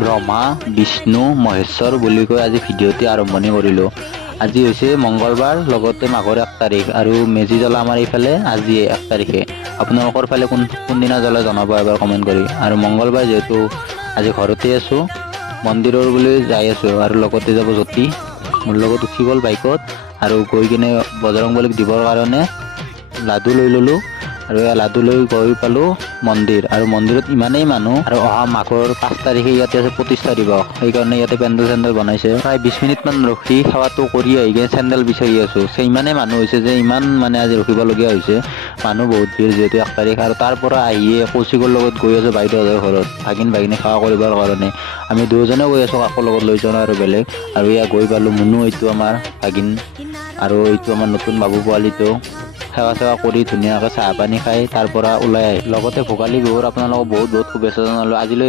ব্ৰহ্মা, বিষ্ণু, মহেশ্বৰ বুলি কৈ আজি ভিডিঅ'টি আৰম্ভণি কৰিলোঁ। আজি হৈছে মঙ্গলবাৰ, লগতে মাঘৰ 1 তাৰিখ আৰু মেজি জ্বলা আমাৰ এইফালে আজিয়ে 1 তাৰিখে। আপোনালোকৰ ফালে কোনদিনা জ্বলাই জনাব এবাৰ কমেণ্ট কৰি। আৰু মঙ্গলবাৰ যিহেতু আজি ঘৰতে আছোঁ, মন্দিৰৰ বুলি যাই আছোঁ আৰু লগতে যাব জ্যোতি। মোৰ লগত উঠি গ'ল বাইকত আৰু গৈ কিনে বজৰংবলীক দিবৰ কাৰণে লাডু লৈ ল'লোঁ। আৰু এই লাডু লৈ গৈ পালোঁ মন্দিৰ, আৰু মন্দিৰত ইমানেই মানুহ আৰু অহা মাঘৰ 5 তাৰিখে ইয়াতে আছে প্ৰতিষ্ঠা দিৱস, সেইকাৰণে ইয়াতে পেণ্ডেল চেণ্ডেল বনাইছে। প্ৰায় 20 মিনিটমান ৰখি সেৱাটো কৰি আহি কিনে চেণ্ডেল বিচাৰি আছোঁ। ইমানেই মানুহ হৈছে যে ইমান মানে আজি ৰখিবলগীয়া হৈছে। মানুহ বহুত ভিৰ যিহেতু 1 তাৰিখ, আৰু তাৰ পৰা আহিয়ে কৌশিকৰ লগত গৈ আছোঁ বাইদেউহঁতৰ ঘৰত ভাগিনী সেৱা কৰিবৰ কাৰণে। আমি দুয়োজনে গৈ আছোঁ, কাকো লগত লৈ যোৱা নাই আৰু বেলেগ। আৰু এয়া গৈ পালোঁ, মুনু এইটো আমাৰ ভাগিন আৰু এইটো আমাৰ নতুন বাবু পোৱালিটো। সেৱা চেৱা কৰি ধুনীয়াকৈ চাহ পানী খাই তাৰ পৰা ওলাই আহি লগতে ভোগালী বিহুৰ আপোনালোকক বহুত বহুত শুভেচ্ছা জনালোঁ। আজিলৈ